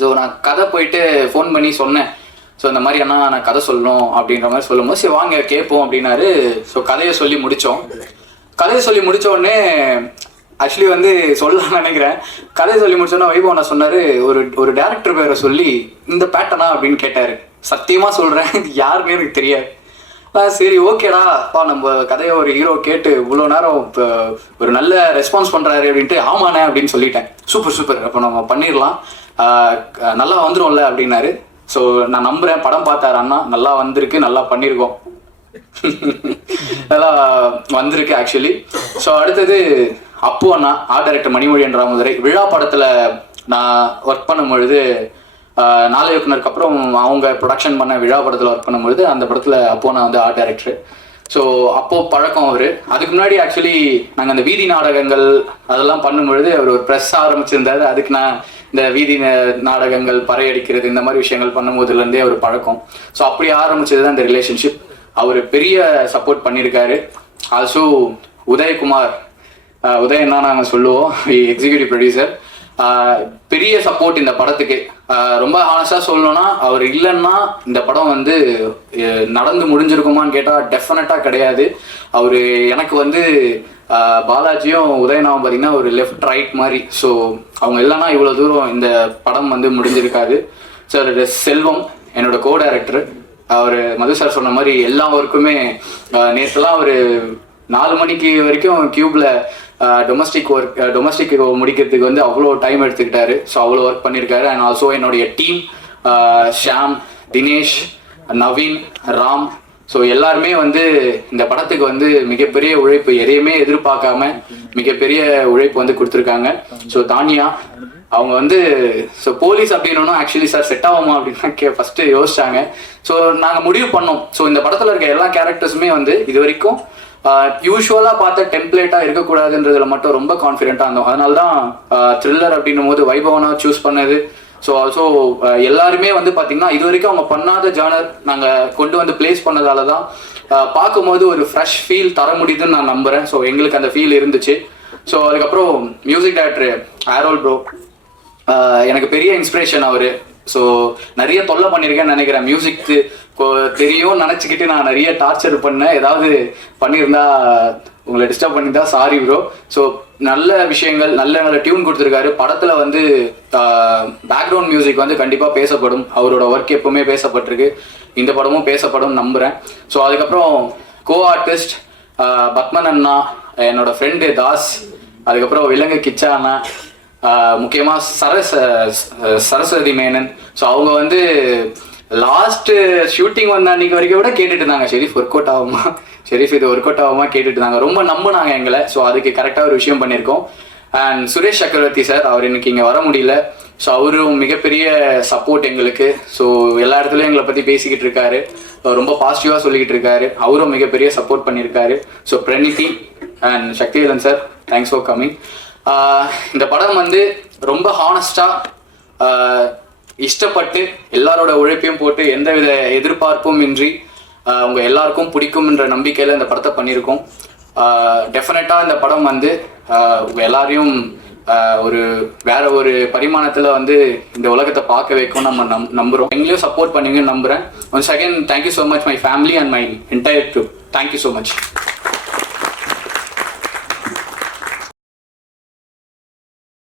So நான் கதை போயிட்டு ஃபோன் பண்ணி சொன்னேன், ஸோ இந்த மாதிரி அண்ணா நான் கதை சொல்லணும் அப்படின்ற மாதிரி சொல்லும்போது சரி வாங்க கேட்போம் அப்படின்னாரு. ஸோ கதையை சொல்லி முடித்தோம். கதையை சொல்லி முடித்த உடனே ஆக்சுவலி வந்து சொல்லலாம்னு நினைக்கிறேன். கதையை சொல்லி முடிச்சோன்னா வைபவ் நான் சொன்னார், ஒரு டேரக்டர் பேரை சொல்லி இந்த பேட்டனா அப்படின்னு கேட்டார். சத்தியமாக சொல்கிறேன், யாருமே எனக்கு தெரியாது. சரி ஓகேடா நம்ம கதையை ஒரு ஹீரோ கேட்டு இவ்வளோ நேரம் இப்போ ஒரு நல்ல ரெஸ்பான்ஸ் பண்ணுறாரு அப்படின்ட்டு ஆமாண்ணே அப்படின்னு சொல்லிட்டேன். சூப்பர் அப்போ நம்ம பண்ணிடலாம், நல்லா வந்துடும்ல அப்படின்னாரு. ஸோ நான் நம்புகிறேன், படம் பார்த்தாரு அண்ணா, நல்லா வந்திருக்கு, நல்லா பண்ணியிருக்கோம், நல்லா வந்திருக்கு ஆக்சுவலி. ஸோ அடுத்தது அப்பு அண்ணா, ஆர்ட் டைரக்டர் மணிமொழியன் ராமதுரை. விழா படத்தில் நான் ஒர்க் பண்ணும் பொழுது, நாலு இயக்குனருக்கு அப்புறம் அவங்க ப்ரொடக்ஷன் பண்ண விழா படத்தில் ஒர்க் பண்ணும்பொழுது அந்த படத்தில் அப்போ நான் வந்து ஆர்ட் டைரக்டர். ஸோ அப்போது பழக்கம் அவர். அதுக்கு முன்னாடி ஆக்சுவலி நாங்கள் அந்த வீதி நாடகங்கள் அதெல்லாம் பண்ணும்பொழுது அவர் ஒரு ப்ரெஸ் ஆரம்பிச்சிருந்தார். அதுக்கு நான் இந்த வீதி நாடகங்கள், பறையடிக்கிறது, இந்த மாதிரி விஷயங்கள் பண்ணும்போதுலேருந்தே அவர் பழக்கம். ஸோ அப்படி ஆரம்பிச்சது தான் இந்த ரிலேஷன்ஷிப். அவர் பெரிய சப்போர்ட் பண்ணியிருக்காரு. ஆல்சோ உதயகுமார், உதயன்னா நாங்கள் சொல்லுவோம், எக்ஸிக்யூட்டிவ் ப்ரொடியூசர், பெரிய சப்போர்ட் இந்த படத்துக்கு. ரொம்ப ஹானஸ்டாக சொல்லணும்னா அவர் இல்லைன்னா இந்த படம் வந்து நடந்து முடிஞ்சிருக்குமான்னு கேட்டால் டெஃபினட்டாக கிடையாது. அவர் எனக்கு வந்து பாலாஜியும் உதயனாவும் பார்த்தீங்கன்னா ஒரு லெஃப்ட் ரைட் மாதிரி. ஸோ அவங்க இல்லைன்னா இவ்வளோ தூரம் இந்த படம் வந்து முடிஞ்சிருக்காது. ஸோ செல்வம் என்னோட கோ டைரக்டர். அவர் மது சார் சொன்ன மாதிரி எல்லா ஒர்க்குமே நேற்றுலாம் ஒரு 4 மணிக்கு வரைக்கும் கியூப்ல டொமஸ்டிக் முடிக்கிறதுக்கு வந்து அவ்வளோ டைம் எடுத்துக்கிட்டாரு. ஸோ அவ்வளோ ஒர்க் பண்ணியிருக்காரு. அண்ட் ஆல்சோ என்னுடைய டீம் ஷாம், தினேஷ், நவீன், ராம், ஸோ எல்லாருமே வந்து இந்த படத்துக்கு வந்து மிகப்பெரிய உழைப்பு, எதையுமே எதிர்பார்க்காம மிகப்பெரிய உழைப்பு வந்து கொடுத்துருக்காங்க. ஸோ தானியா அவங்க வந்து ஸோ போலீஸ் அப்படின்னா ஆக்சுவலி சார் செட் ஆகுமா அப்படின்னு ஃபஸ்ட்டு யோசிச்சாங்க. ஸோ நாங்கள் முடிவு பண்ணோம். ஸோ இந்த படத்தில் இருக்க எல்லா கேரக்டர்ஸுமே வந்து இது வரைக்கும் யூஸ்வலாக பார்த்த டெம்ப்ளேட்டாக இருக்கக்கூடாதுன்றதுல மட்டும் ரொம்ப கான்ஃபிடென்ட்டாக இருந்தோம். அதனால தான் த்ரில்லர் அப்படின்னும் போது வைபவனா சூஸ் பண்ணது. ஸோ ஆல்சோ எல்லாருமே வந்து பார்த்தீங்கன்னா இது வரைக்கும் அவங்க பண்ணாத ஜானர் நாங்கள் கொண்டு வந்து பிளேஸ் பண்ணதால தான் பார்க்கும்போது ஒரு ஃப்ரெஷ் ஃபீல் தர முடியுதுன்னு நான் நம்புகிறேன். ஸோ எங்களுக்கு அந்த ஃபீல் இருந்துச்சு. ஸோ அதுக்கப்புறம் மியூசிக் டைரக்டர் ஆரோல் ப்ரோ எனக்கு பெரிய இன்ஸ்பிரேஷன் அவர். ஸோ நிறைய தொல்லை பண்ணியிருக்கேன்னு நினைக்கிறேன். மியூசிக்கு தெரியும் நினச்சிக்கிட்டு நான் நிறைய டார்ச்சர் பண்ணேன். ஏதாவது பண்ணியிருந்தா உங்களை டிஸ்டர்ப் பண்ணியிருந்தா சாரி ப்ரோ. ஸோ நல்ல விஷயங்கள், நல்ல டியூன் கொடுத்துருக்காரு. படத்தில் வந்து பேக்ரவுண்ட் மியூசிக் வந்து கண்டிப்பாக பேசப்படும். அவரோட ஒர்க் எப்பவுமே பேசப்பட்டிருக்கு. இந்த படமும் பேசப்படும் நம்புகிறேன். ஸோ அதுக்கப்புறம் கோ ஆர்டிஸ்ட் பத்மன் அண்ணா, என்னோட ஃப்ரெண்டு தாஸ், அதுக்கப்புறம் விலங்கு கிச்சா அண்ணா, முக்கியமாக சரஸ்வதி மேனன். ஸோ அவங்க வந்து லாஸ்ட் ஷூட்டிங் வந்த அன்னைக்கு வரைக்கும் கூட கேட்டுட்டு இருந்தாங்க, ஷெரீஃப் ஒர்க் அவுட் ஆகுமா, ஷெரீஃப் இது ஒர்க் அவுட் ஆகுமா கேட்டுட்டு இருந்தாங்க. ரொம்ப நம்பினாங்க எங்களை. ஸோ அதுக்கு கரெக்டாக ஒரு விஷயம் பண்ணியிருக்கோம். அண்ட் சுரேஷ் சக்கரவர்த்தி சார், அவர் இன்னைக்கு இங்கே வர முடியல. ஸோ அவரும் மிகப்பெரிய சப்போர்ட் எங்களுக்கு. ஸோ எல்லா இடத்துலையும் எங்களை பற்றி பேசிக்கிட்டு இருக்காரு, ரொம்ப பாசிட்டிவாக சொல்லிக்கிட்டு இருக்காரு. அவரும் மிகப்பெரிய சப்போர்ட் பண்ணியிருக்காரு. So Praniti and Sakthivelan sir, thanks for coming. இந்த படம் வந்து ரொம்ப ஹானஸ்டாக இஷ்டப்பட்டு எல்லாரோட உழைப்பையும் போட்டு எந்தவித எதிர்பார்ப்பும் இன்றி உங்க எல்லாருக்கும் பிடிக்கும்ன்ற நம்பிக்கையில் இந்த படத்தை பண்ணியிருக்கோம். டெஃபினட்டாக இந்த படம் வந்து உங்க எல்லாரையும் வேற ஒரு பரிமாணத்தில் வந்து இந்த உலகத்தை பார்க்க வைக்கும் நம்ம நம்புகிறோம். எங்களையும் சப்போர்ட் பண்ணுவீங்கன்னு நம்புகிறேன். Once again thank you so much my family and my entire troupe. Thank you so much.